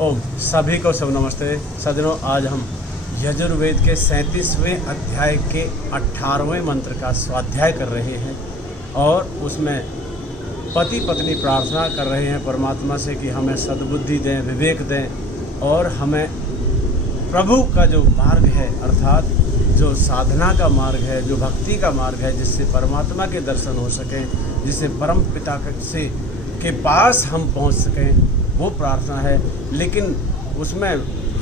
ओम सभी को सब नमस्ते सज्जनों। आज हम यजुर्वेद के 37वें अध्याय के 18वें मंत्र का स्वाध्याय कर रहे हैं और उसमें पति पत्नी प्रार्थना कर रहे हैं परमात्मा से कि हमें सद्बुद्धि दें, विवेक दें और हमें प्रभु का जो मार्ग है अर्थात जो साधना का मार्ग है, जो भक्ति का मार्ग है, जिससे परमात्मा के दर्शन हो सकें, जिससे परम पिता के पास हम पहुंच सकें, वो प्रार्थना है। लेकिन उसमें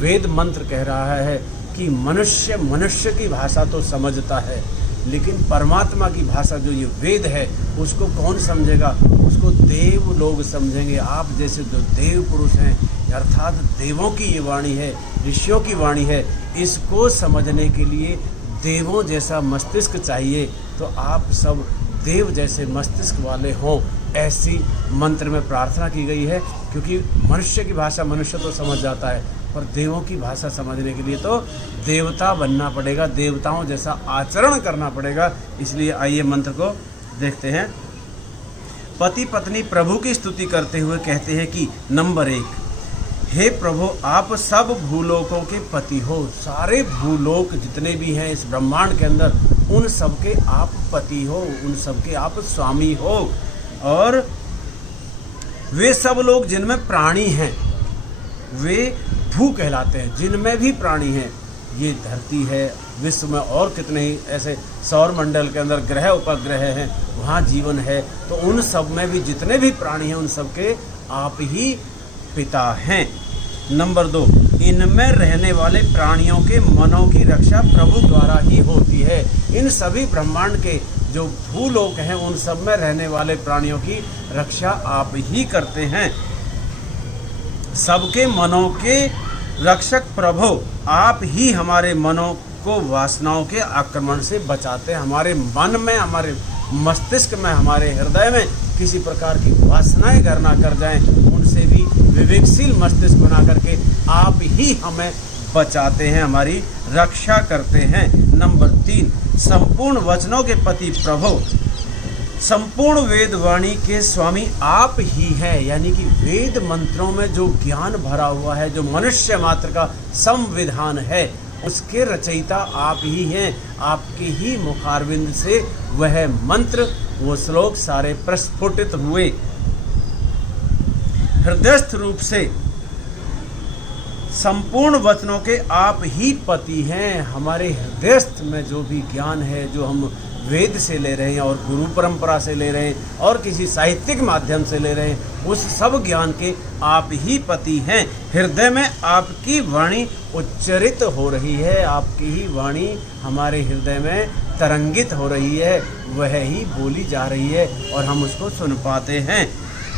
वेद मंत्र कह रहा है कि मनुष्य की भाषा तो समझता है, लेकिन परमात्मा की भाषा जो ये वेद है उसको कौन समझेगा? उसको देव लोग समझेंगे। आप जैसे जो देव पुरुष हैं अर्थात देवों की ये वाणी है, ऋषियों की वाणी है, इसको समझने के लिए देवों जैसा मस्तिष्क चाहिए। तो आप सब देव जैसे मस्तिष्क वाले हों, ऐसी मंत्र में प्रार्थना की गई है। क्योंकि मनुष्य की भाषा मनुष्य तो समझ जाता है, पर देवों की भाषा समझने के लिए तो देवता बनना पड़ेगा, देवताओं जैसा आचरण करना पड़ेगा। इसलिए आइए मंत्र को देखते हैं। पति पत्नी प्रभु की स्तुति करते हुए कहते हैं कि नंबर 1, हे प्रभु आप सब भूलोकों के पति हो। सारे भूलोक जितने भी हैं इस ब्रह्मांड के अंदर, उन सब के आप पति हो, उन सब के आप स्वामी हो। और वे सब लोग जिनमें प्राणी हैं वे भू कहलाते हैं। जिनमें भी प्राणी हैं, ये धरती है, विश्व में और कितने ही ऐसे सौर मंडल के अंदर ग्रह उपग्रह हैं, वहाँ जीवन है। तो उन सब में भी जितने भी प्राणी हैं उन सब के आप ही पिता हैं। नंबर 2, इनमें रहने वाले प्राणियों के मनों की रक्षा प्रभु द्वारा ही होती है। इन सभी ब्रह्मांड के जो भूलोक हैं उन सब में रहने वाले प्राणियों की रक्षा आप ही करते हैं। सबके मनों के रक्षक प्रभु आप ही हमारे मनों को वासनाओं के आक्रमण से बचाते हैं। हमारे मन में, हमारे मस्तिष्क में, हमारे हृदय में किसी प्रकार की वासनाएं घर ना कर जाएं, उनसे भी विवेकशील मस्तिष्क बना करके आप ही हमें बचाते हैं, हमारी रक्षा करते हैं। नंबर 3, संपूर्ण वचनों के पति प्रभु, संपूर्ण वेद वाणी के स्वामी आप ही हैं। यानी कि वेद मंत्रों में जो ज्ञान भरा हुआ है, जो मनुष्य मात्र का संविधान है, उसके रचयिता आप ही हैं। आपके ही मुखारविंद से वह मंत्र, वो श्लोक सारे प्रस्फुटित हुए। हृदयस्थ रूप से संपूर्ण वचनों के आप ही पति हैं। हमारे हृदयस्थ में जो भी ज्ञान है, जो हम वेद से ले रहे हैं और गुरु परंपरा से ले रहे हैं और किसी साहित्यिक माध्यम से ले रहे हैं, उस सब ज्ञान के आप ही पति हैं। हृदय में आपकी वाणी उच्चरित हो रही है, आपकी ही वाणी हमारे हृदय में तरंगित हो रही है, वह ही बोली जा रही है और हम उसको सुन पाते हैं।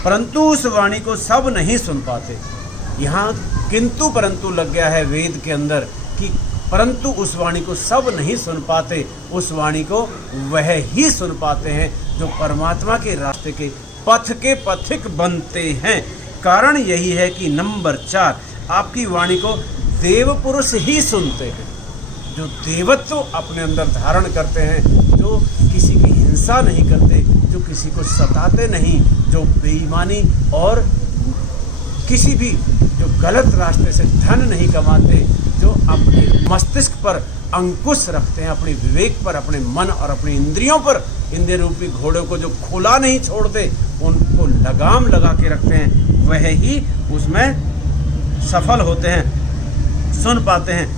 परंतु उस वाणी को सब नहीं सुन पाते। यहाँ किंतु परंतु लग गया है वेद के अंदर कि परंतु उस वाणी को सब नहीं सुन पाते। उस वाणी को वह ही सुन पाते हैं जो परमात्मा के रास्ते के पथ के पथिक बनते हैं। कारण यही है कि नंबर 4, आपकी वाणी को देव पुरुष ही सुनते हैं, जो देवत्व अपने अंदर धारण करते हैं, जो किसी की हिंसा नहीं करते, जो किसी को सताते नहीं, जो बेईमानी और किसी भी जो गलत रास्ते से धन नहीं कमाते, जो अपने मस्तिष्क पर अंकुश रखते हैं, अपने विवेक पर, अपने मन और अपनी इंद्रियों पर, इंद्रिय रूपी घोड़ों को जो खुला नहीं छोड़ते, उनको लगाम लगा के रखते हैं, वह ही उसमें सफल होते हैं, सुन पाते हैं।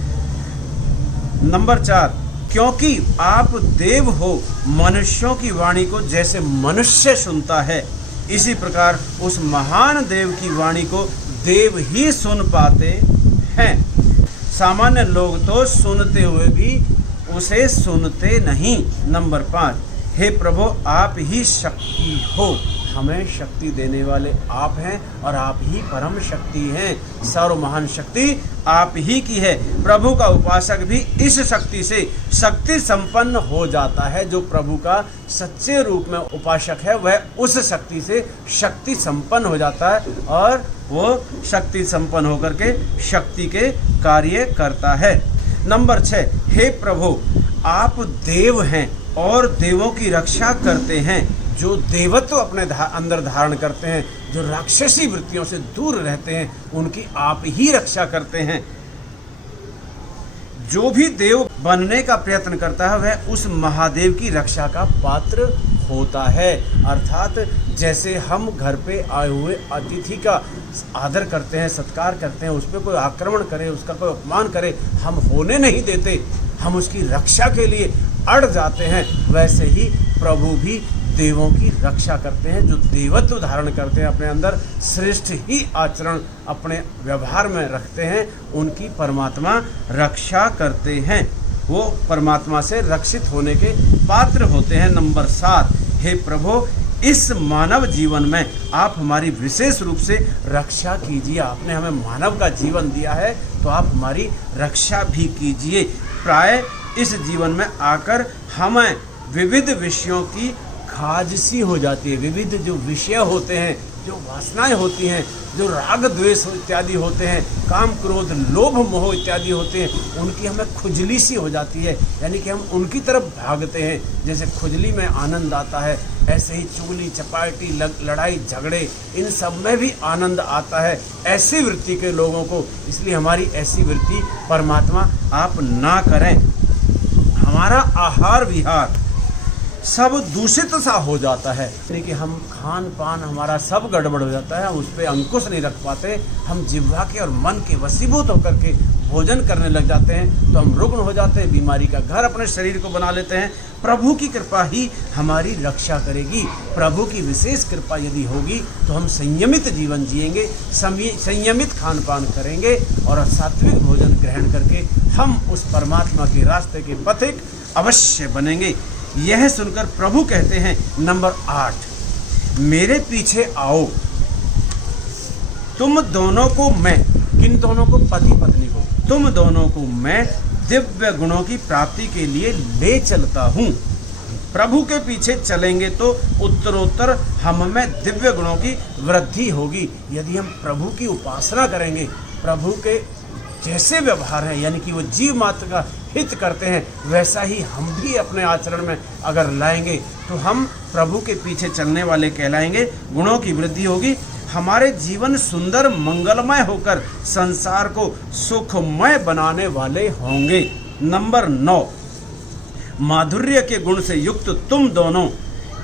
नंबर 4, क्योंकि आप देव हो, मनुष्यों की वाणी को जैसे मनुष्य सुनता है, इसी प्रकार उस महान देव की वाणी को देव ही सुन पाते हैं। सामान्य लोग तो सुनते हुए भी उसे सुनते नहीं। नंबर 5, हे प्रभु आप ही शक्ति हो। हमें शक्ति देने वाले आप हैं और आप ही परम शक्ति हैं। सर्व महान शक्ति आप ही की है। प्रभु का उपासक भी इस शक्ति से शक्ति संपन्न हो जाता है। जो प्रभु का सच्चे रूप में उपासक है वह उस शक्ति से शक्ति संपन्न हो जाता है और वो शक्ति संपन्न होकर के शक्ति के कार्य करता है। नंबर 6, हे प्रभु आप देव हैं और देवों की रक्षा करते हैं। जो देवत्व अपने अंदर धारण करते हैं, जो राक्षसी वृत्तियों से दूर रहते हैं, उनकी आप ही रक्षा करते हैं। जो भी देव बनने का प्रयत्न करता है वह उस महादेव की रक्षा का पात्र होता है। अर्थात जैसे हम घर पे आए हुए अतिथि का आदर करते हैं, सत्कार करते हैं, उस पर कोई आक्रमण करे, उसका कोई अपमान करे, हम होने नहीं देते, हम उसकी रक्षा के लिए अड़ जाते हैं, वैसे ही प्रभु भी देवों की रक्षा करते हैं। जो देवत्व धारण करते हैं, अपने अंदर श्रेष्ठ ही आचरण अपने व्यवहार में रखते हैं, उनकी परमात्मा रक्षा करते हैं। वो परमात्मा से रक्षित होने के पात्र होते हैं। नंबर 7, हे प्रभु, इस मानव जीवन में आप हमारी विशेष रूप से रक्षा कीजिए। आपने हमें मानव का जीवन दिया है, तो आप हमारी रक्षा भी कीजिए। प्राय इस जीवन में आकर हमें विविध विषयों की खाज सी हो जाती है। विविध जो विषय होते हैं, जो वासनाएं होती हैं, जो राग द्वेष इत्यादि होते हैं, काम क्रोध लोभ मोह इत्यादि होते हैं, उनकी हमें खुजली सी हो जाती है, यानी कि हम उनकी तरफ भागते हैं। जैसे खुजली में आनंद आता है, ऐसे ही चुगली चपाटी लड़ाई झगड़े, इन सब में भी आनंद आता है ऐसी वृत्ति के लोगों को। इसलिए हमारी ऐसी वृत्ति परमात्मा आप ना करें। हमारा आहार विहार सब दूषित सा हो जाता है, यानी कि हम खान पान हमारा सब गड़बड़ हो जाता है, हम उस पर अंकुश नहीं रख पाते। हम जिह्वा के और मन के वशीभूत होकर के भोजन करने लग जाते हैं, तो हम रुग्ण हो जाते हैं, बीमारी का घर अपने शरीर को बना लेते हैं। प्रभु की कृपा ही हमारी रक्षा करेगी। प्रभु की विशेष कृपा यदि होगी तो हम संयमित जीवन जिएंगे, संयमित खान पान करेंगे और सात्विक भोजन ग्रहण करके हम उस परमात्मा के रास्ते के पथिक अवश्य बनेंगे। यह सुनकर प्रभु कहते हैं नंबर 8, मेरे पीछे आओ, तुम दोनों को मैं, किन दोनों को? पति पत्नी को, तुम दोनों को मैं दिव्य गुणों की प्राप्ति के लिए ले चलता हूँ। प्रभु के पीछे चलेंगे तो उत्तरोत्तर हम में दिव्य गुणों की वृद्धि होगी। यदि हम प्रभु की उपासना करेंगे, प्रभु के जैसे व्यवहार है, यानी कि वो जीव मात्र का हित करते हैं, वैसा ही हम भी अपने आचरण में अगर लाएंगे तो हम प्रभु के पीछे चलने वाले कहलाएंगे। गुणों की वृद्धि होगी, हमारे जीवन सुंदर मंगलमय होकर संसार को सुखमय बनाने वाले होंगे। नंबर 9, माधुर्य के गुण से युक्त तुम दोनों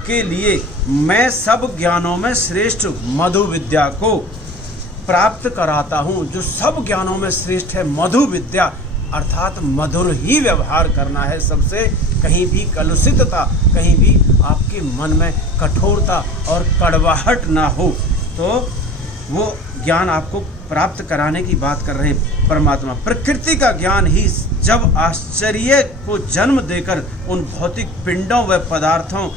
के लिए मैं सब ज्ञानों में श्रेष्ठ मधु विद्या को प्राप्त कराता हूँ। जो सब ज्ञानों में श्रेष्ठ है मधु विद्या, अर्थात मधुर ही व्यवहार करना है सबसे। कहीं भी कलुषितता, कहीं भी आपके मन में कठोरता और कड़वाहट ना हो, तो वो ज्ञान आपको प्राप्त कराने की बात कर रहे हैं परमात्मा। प्रकृति का ज्ञान ही जब आश्चर्य को जन्म देकर उन भौतिक पिंडों व पदार्थों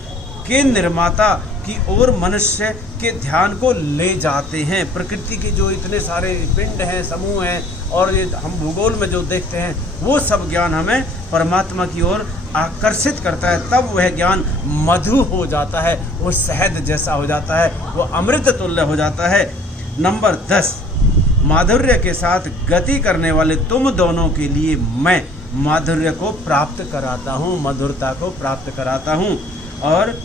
के निर्माता की ओर मनुष्य के ध्यान को ले जाते हैं। प्रकृति के जो इतने सारे पिंड हैं, समूह हैं, और ये हम भूगोल में जो देखते हैं, वो सब ज्ञान हमें परमात्मा की ओर आकर्षित करता है। तब वह ज्ञान मधु हो जाता है, वो शहद जैसा हो जाता है, वो अमृत तुल्य हो जाता है। नंबर 10, माधुर्य के साथ गति करने वाले तुम दोनों के लिए मैं माधुर्य को प्राप्त कराता हूँ, मधुरता को प्राप्त कराता हूँ, और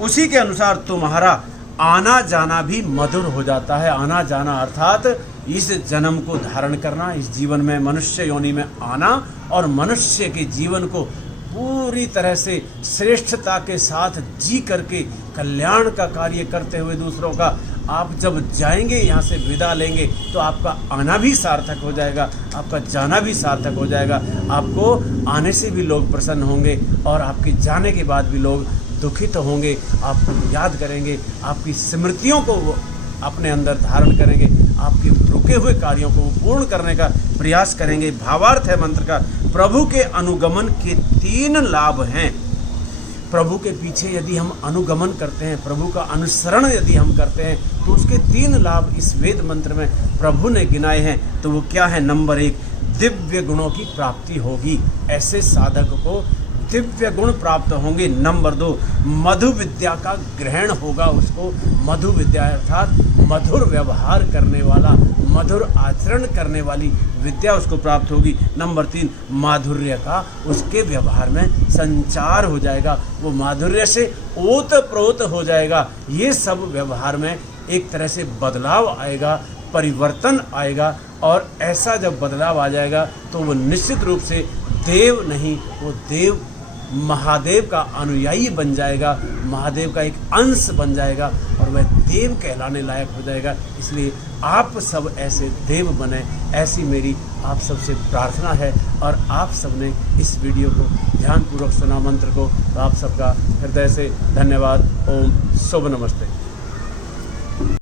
उसी के अनुसार तुम्हारा आना जाना भी मधुर हो जाता है। आना जाना अर्थात इस जन्म को धारण करना, इस जीवन में मनुष्य योनि में आना और मनुष्य के जीवन को पूरी तरह से श्रेष्ठता के साथ जी करके कल्याण का कार्य करते हुए दूसरों का आप जब जाएंगे, यहाँ से विदा लेंगे, तो आपका आना भी सार्थक हो जाएगा, आपका जाना भी सार्थक हो जाएगा। आपको आने से भी लोग प्रसन्न होंगे और आपके जाने के बाद भी लोग दुखित होंगे, आपको याद करेंगे, आपकी स्मृतियों को वो अपने अंदर धारण करेंगे, आपके रुके हुए कार्यों को पूर्ण करने का प्रयास करेंगे। भावार्थ है मंत्र का, प्रभु के अनुगमन के 3 लाभ हैं। प्रभु के पीछे यदि हम अनुगमन करते हैं, प्रभु का अनुसरण यदि हम करते हैं, तो उसके 3 लाभ इस वेद मंत्र में प्रभु ने गिनाए हैं। तो वो क्या है? नंबर 1, दिव्य गुणों की प्राप्ति होगी, ऐसे साधक को दिव्य गुण प्राप्त होंगे। नंबर 2, मधु विद्या का ग्रहण होगा, उसको मधु विद्या अर्थात मधुर व्यवहार करने वाला, मधुर आचरण करने वाली विद्या उसको प्राप्त होगी। नंबर 3, माधुर्य का उसके व्यवहार में संचार हो जाएगा, वो माधुर्य से ओत प्रोत हो जाएगा। ये सब व्यवहार में एक तरह से बदलाव आएगा, परिवर्तन आएगा, और ऐसा जब बदलाव आ जाएगा तो वो निश्चित रूप से देव नहीं, वो देव महादेव का अनुयायी बन जाएगा, महादेव का एक अंश बन जाएगा, और वह देव कहलाने लायक हो जाएगा। इसलिए आप सब ऐसे देव बने, ऐसी मेरी आप सबसे प्रार्थना है। और आप सबने इस वीडियो को ध्यानपूर्वक सुना, मंत्र को, तो आप सबका हृदय से धन्यवाद। ओम शुभ नमस्ते।